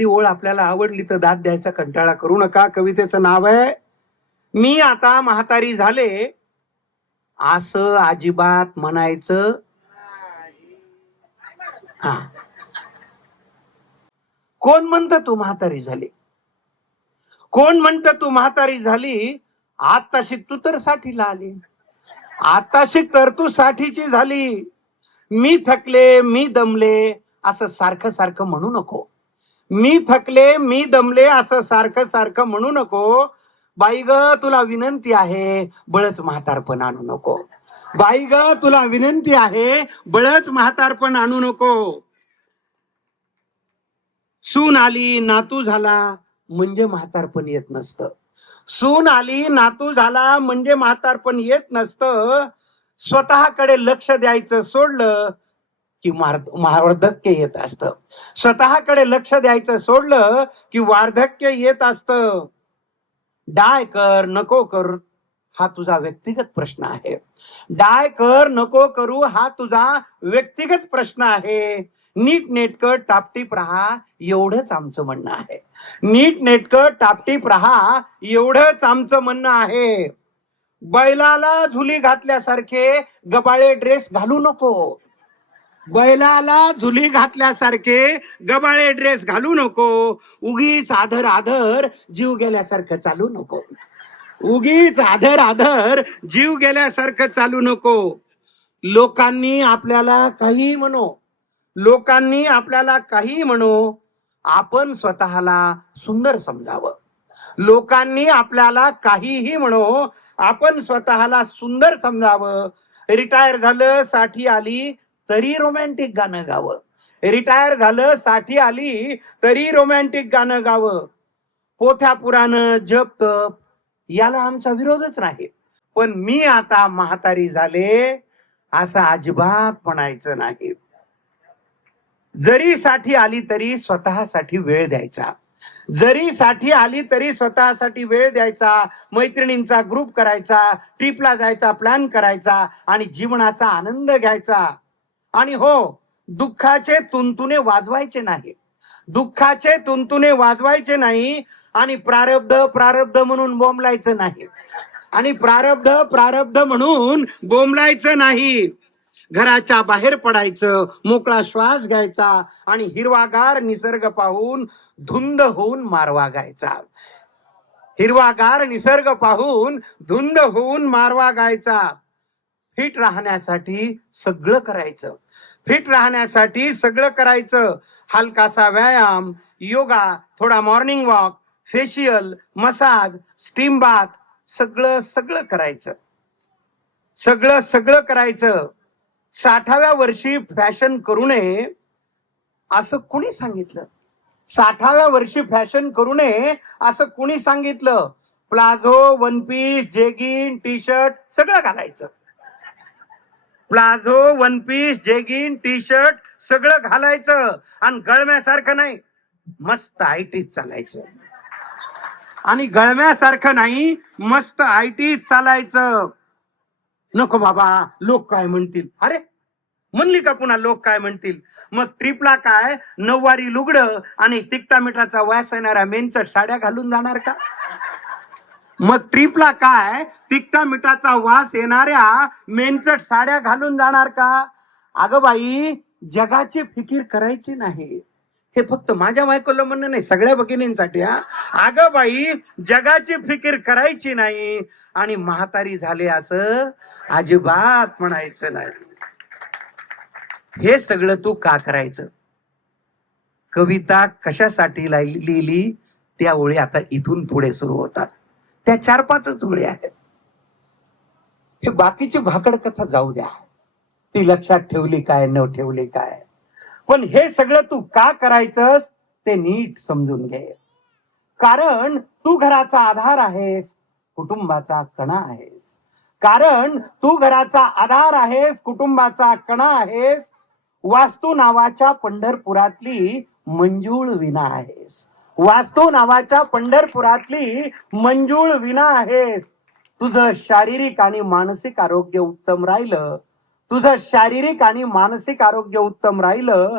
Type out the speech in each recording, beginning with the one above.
एखादी ओळ आपल्याला आवडली तर दाद द्यायचा कंटाळा करू नका. कवितेचं नाव आहे मी आता म्हातारी झाले असं अजिबात म्हणायचं. हा, कोण म्हणतं तू म्हातारी झाली? कोण म्हणतं तू म्हातारी झाली? आताशी तू तर साठीला आली. आताशी तर तू साठीची झाली. मी थकले मी दमले असं सारखं सारखं म्हणू नको. मी थकले मी दमले असं सारखं सारखं म्हणू नको. बाई ग तुला विनंती आहे बळच म्हातारपण आणू नको. बाई ग तुला विनंती आहे बळच म्हातारपण आणू नको. सून आली नातू झाला म्हणजे म्हातारपण येत नसतं. सून आली नातू झाला म्हणजे म्हातारपण येत नसतं. स्वतःकडे लक्ष द्यायचं सोडलं की वार्धक्य येत असतं. स्वतःकडे लक्ष द्यायचं सोडलं की वार्धक्य येत असतं. डाय कर नको कर हा तुझा व्यक्तिगत प्रश्न आहे. डाय कर नको करू हा तुझा व्यक्तिगत प्रश्न आहे. नीट नेटकं टापटीप राहा एवढंच आमचं म्हणणं आहे. नीट नेटकं टापटीप राहा एवढंच आमचं म्हणणं आहे. बैलाला झुली घातल्यासारखे गबाळे ड्रेस घालू नको. बैलाला झुली घातल्यासारखे गबाळे ड्रेस घालू नको. उगीच आधर आधर जीव गेल्यासारखं चालू नको. उगीच आधर आधर जीव गेल्यासारखं चालू नको. लोकांनी आपल्याला काही म्हणो, लोकांनी आपल्याला काही म्हणो, आपण स्वतःला सुंदर समजावं. लोकांनी आपल्याला काहीही म्हणो, आपण स्वतःला सुंदर समजावं. रिटायर झालं साठी आली तरी रोमॅन्टिक गाणं गावं. रिटायर झालं साठी आली तरी रोमॅन्टिक गाणं गावं. पोथ्या पुराण जप तप याला आमचा विरोधच नाही. पण मी आता म्हातारी झाले असं अजिबात म्हणायचं नाही. जरी साठी आली तरी स्वतःसाठी वेळ द्यायचा. जरी साठी आली तरी स्वतःसाठी वेळ द्यायचा. मैत्रिणींचा ग्रुप करायचा, ट्रिपला जायचा प्लॅन करायचा आणि जीवनाचा आनंद घ्यायचा. आणि हो, दुःखाचे तुणतुणे वाजवायचे नाही. दुःखाचे तुणतुणे वाजवायचे नाही. आणि प्रारब्ध प्रारब्ध म्हणून बोंबलायचं नाही. आणि प्रारब्ध प्रारब्ध म्हणून बोंबलायचं नाही. घराच्या बाहेर पडायचं, मोकळा श्वास घ्यायचा आणि हिरवागार निसर्ग पाहून धुंद होऊन मारवा गायचा. हिरवागार निसर्ग पाहून धुंद होऊन मारवा गायचा. फिट राहण्यासाठी सगळं करायचं. फिट राहण्यासाठी सगळं करायचं. हलकासा व्यायाम, योगा, थोडा morning walk, facial, massage, steam bath सगळं सगळं करायचं. सगळं सगळं करायचं. 60व्या वर्षी फॅशन करू नये असं कुणी सांगितलं? 60व्या वर्षी फॅशन करू नये असं कुणी सांगितलं? Palazzo, one piece, jegging, T shirt सगळं घालायचं. Palazzo, one piece, jegging, T shirt सगळं घालायचं. आणि गळम्यासारखं नाही, मस्त आयटीत चालायचं. आणि गळम्यासारखं नाही, मस्त आयटीत चालायचं. नको बाबा लोक काय म्हणतील. अरे म्हणली का पुन्हा लोक काय म्हणतील? मग ट्रिपला काय नऊवारी लुगडं आणि तिकटा मिठाचा वास येणाऱ्या मेनचट साड्या घालून जाणार का? मग ट्रिपला काय तिकटा मिठाचा वास येणाऱ्या मेनचट साड्या घालून जाणार का? अगं बाई, जगाची फिकीर करायची नाही. हे फक्त माझ्या बायकोला म्हणणं नाही, सगळ्या भगिनींसाठी. अगं बाई, जगाची फिकीर करायची नाही आणि म्हातारी झाले असं अजिबात म्हणायचं नाही. हे सगळं तू का करायचं? कविता कशासाठी लिहिली त्या ओळी आता इथून पुढे सुरू होतात. त्या 4-5 ओळी आहेत. हे बाकीची भाकड कथा जाऊ द्या, ती लक्षात ठेवली काय न ठेवली काय. पण हे सगळं तू का करायचंस ते नीट समजून घे. कारण तू घराचा आधार आहेस, कुटुंबाचा कणा आहेस. कारण तू घराचा आधार आहेस, कुटुंबाचा कणा आहेस. वास्तू नावाच्या पंढरपुरातली मंजुळ विना आहेस. वास्तू नावाच्या पंढरपुरातली मंजुळ विना आहेस. तुझं शारीरिक आणि मानसिक आरोग्य उत्तम राहिलं, तुझं शारीरिक आणि मानसिक आरोग्य उत्तम राहिलं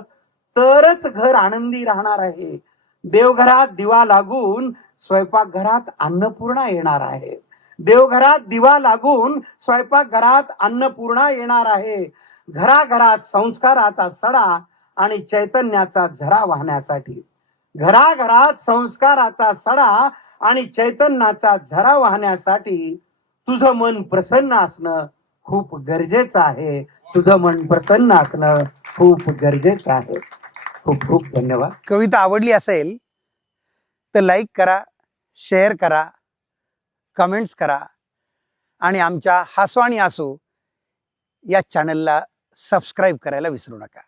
तरच घर आनंदी राहणार आहे. देवघरात दिवा लागून स्वयंपाकघरात अन्नपूर्णा येणार आहे. देवघरात दिवा लागून स्वयंपाकघरात अन्नपूर्णा येणार आहे. घराघरात संस्काराचा सडा आणि चैतन्याचा झरा वाहण्यासाठी, घराघरात संस्काराचा सडा आणि चैतन्याचा झरा वाहण्यासाठी तुझं मन प्रसन्न असणं खूप गरजेचं आहे. तुझं मन प्रसन्न असणं खूप गरजेचं आहे. खूप खूप धन्यवाद. कविता आवडली असेल तर लाईक करा, शेअर करा, कमेंट्स करा आणि आमच्या हसो आणि आसो या चॅनलला सबस्क्राईब करायला विसरू नका.